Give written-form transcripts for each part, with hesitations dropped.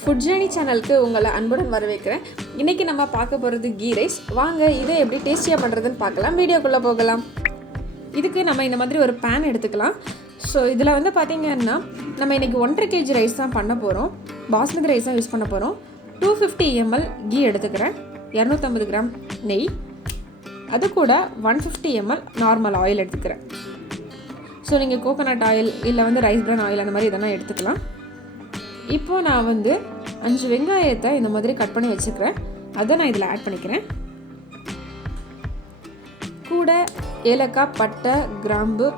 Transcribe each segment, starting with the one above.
Food journey சேனலுக்கு உங்களை அன்புடன் வரவேற்கிறேன். இன்றைக்கி நம்ம பார்க்க போகிறது கீ ரைஸ். வாங்க இதை எப்படி டேஸ்டியாக பண்ணுறதுன்னு பார்க்கலாம். வீடியோக்குள்ளே போகலாம். இதுக்கு நம்ம இந்த மாதிரி ஒரு பேன் எடுத்துக்கலாம். ஸோ இதில் வந்து பார்த்திங்கன்னா நம்ம இன்றைக்கி 1.5 kg ரைஸ் தான் பண்ண போகிறோம். பாஸ்மதி ரைஸ் தான் யூஸ் பண்ண போகிறோம். 250 ml கீ எடுத்துக்கிறேன். 250 கிராம் நெய், அது கூட 150 ml நார்மல் ஆயில் எடுத்துக்கிறேன். ஸோ நீங்கள் கோகோனட் ஆயில் இல்லை வந்து ரைஸ் பிரான் ஆயில் அந்த மாதிரி இதெல்லாம் எடுத்துக்கலாம். இப்போது நான் வந்து 5 வெங்காயத்தை இந்த மாதிரி கட் பண்ணி வச்சுக்கிறேன். அதை நான் இதில் ஆட் பண்ணிக்கிறேன். கூட ஏலக்காய், பட்டை, கிராம்பு,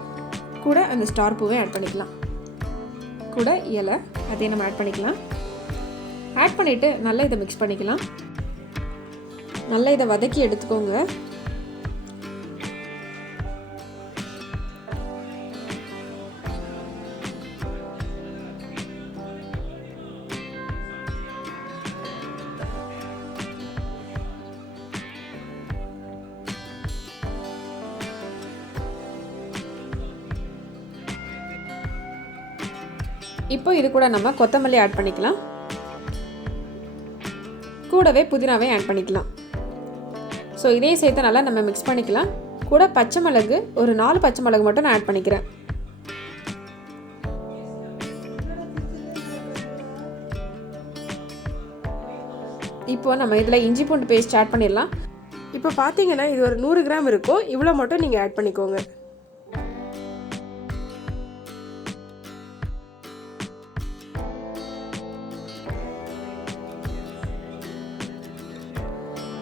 கூட அந்த ஸ்டார் பூவை ஆட் பண்ணிக்கலாம். கூட இலை அதையும் நம்ம ஆட் பண்ணிக்கலாம். ஆட் பண்ணிவிட்டு நல்லா இதை மிக்ஸ் பண்ணிக்கலாம். நல்லா இதை வதக்கி எடுத்துக்கோங்க. இப்போ இது கூட நம்ம கொத்தமல்லி ஆட் பண்ணிக்கலாம். கூடவே புதினாவே ஆட் பண்ணிக்கலாம். ஸோ இதையும் சேர்த்து நல்லா நம்ம மிக்ஸ் பண்ணிக்கலாம். கூட பச்சை மிளகு, ஒரு 4 பச்சை மிளகு மட்டும் நான் ஆட் பண்ணிக்கிறேன். இப்போ நம்ம இதில் இஞ்சி பூண்டு பேஸ்ட் ஆட் பண்ணிடலாம். இப்போ பார்த்தீங்கன்னா இது ஒரு 100 கிராம் இருக்கும். இவ்வளோ மட்டும் நீங்கள் ஆட் பண்ணிக்கோங்க.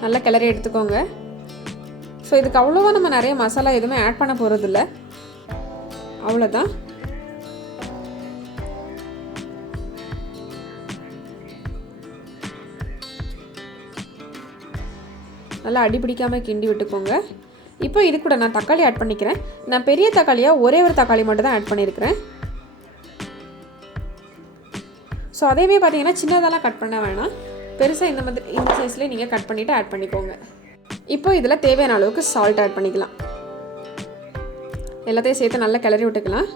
நல்லா கிளறி எடுத்துக்கோங்க. ஸோ இதுக்கு அவ்வளோவா நம்ம நிறைய மசாலா எதுவுமே ஆட் பண்ண போகிறதில்ல, அவ்வளோதான். நல்லா அடி பிடிக்காமல் கிண்டி விட்டுக்கோங்க. இப்போ இது கூட நான் தக்காளி ஆட் பண்ணிக்கிறேன். நான் பெரிய தக்காளியாக ஒரே ஒரு தக்காளி மட்டும் தான் ஆட் பண்ணியிருக்கிறேன். ஸோ அதையுமே பார்த்தீங்கன்னா சின்னதெல்லாம் கட் பண்ண வேணாம், பெருசாக இந்த சைஸ்லேயே நீங்கள் கட் பண்ணிவிட்டு ஆட் பண்ணிக்கோங்க. இப்போ இதில் தேவையான அளவுக்கு சால்ட் ஆட் பண்ணிக்கலாம். எல்லாத்தையும் சேர்த்து நல்லா கிளறி விட்டுக்கலாம்.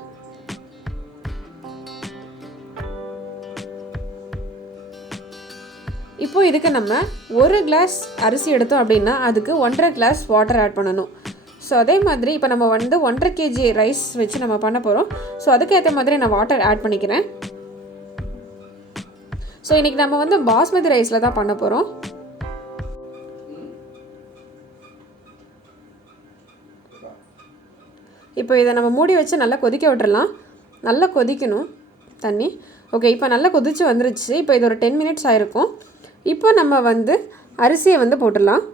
இப்போ இதுக்கு நம்ம 1 கிளாஸ் அரிசி எடுத்தோம் அப்படின்னா அதுக்கு 1.5 கிளாஸ் வாட்டர் ஆட் பண்ணணும். ஸோ அதே மாதிரி இப்போ நம்ம வந்து 1.5 kg ரைஸ் வச்சு நம்ம பண்ண போகிறோம். ஸோ அதுக்கேற்ற மாதிரி நான் வாட்டர் ஆட் பண்ணிக்கிறேன். ஸோ இன்றைக்கி நம்ம வந்து பாஸ்மதி ரைஸில் தான் பண்ண போகிறோம். இப்போ இதை நம்ம மூடி வச்சு நல்லா கொதிக்க விட்டுறலாம். நல்லா கொதிக்கணும் தண்ணி. ஓகே, இப்போ நல்லா கொதிச்சு வந்துருச்சு. இப்போ இது ஒரு 10 மினிட்ஸ் ஆகிருக்கும். இப்போ நம்ம வந்து அரிசியை வந்து போட்டுடலாம்.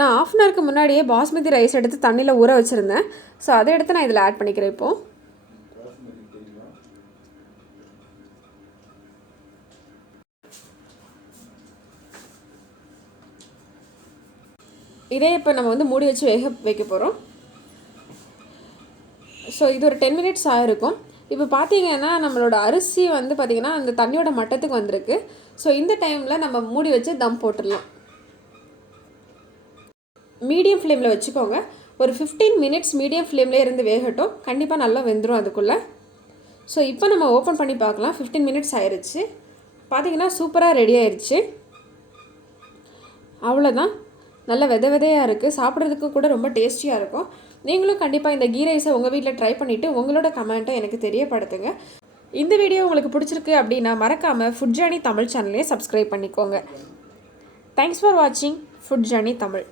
நான் 1/2 hourக்கு முன்னாடியே பாஸ்மதி ரைஸ் எடுத்து தண்ணியில் ஊற வச்சுருந்தேன். ஸோ அதை எடுத்து நான் இதில் ஆட் பண்ணிக்கிறேன். இப்போது இதே இப்போ நம்ம வந்து மூடி வச்சு வேக வைக்க போகிறோம். ஸோ இது ஒரு 10 மினிட்ஸ் ஆகிருக்கும். இப்போ பார்த்தீங்கன்னா நம்மளோட அரிசி வந்து பார்த்திங்கன்னா அந்த தண்ணியோட மட்டத்துக்கு வந்திருக்கு. ஸோ இந்த டைமில் நம்ம மூடி வச்சு தம் போட்டுடலாம். மீடியம் ஃப்ளேமில் வச்சுக்கோங்க. ஒரு 15 மினிட்ஸ் மீடியம் ஃப்ளேம்லேயே இருந்து வேகட்டும். கண்டிப்பாக நல்லா வெந்துடும் அதுக்குள்ளே. ஸோ இப்போ நம்ம ஓப்பன் பண்ணி பார்க்கலாம். 15 மினிட்ஸ் ஆயிடுச்சு. பார்த்திங்கன்னா சூப்பராக ரெடி ஆயிடுச்சு. அவ்வளோதான். நல்ல விதையாக இருக்குது. சாப்பிட்றதுக்கு கூட ரொம்ப டேஸ்டியாக இருக்கும். நீங்களும் கண்டிப்பாக இந்த கீ ரைஸை உங்கள் வீட்டில் ட்ரை பண்ணிவிட்டு உங்களோட கமெண்ட்டை எனக்கு தெரியப்படுத்துங்க. இந்த வீடியோ உங்களுக்கு பிடிச்சிருக்கு அப்படின்னா மறக்காமல் ஃபுட் ஜர்னி தமிழ் சேனலையே சப்ஸ்கிரைப் பண்ணிக்கோங்க. தேங்க்ஸ் ஃபார் வாட்சிங் ஃபுட் ஜர்னி தமிழ்.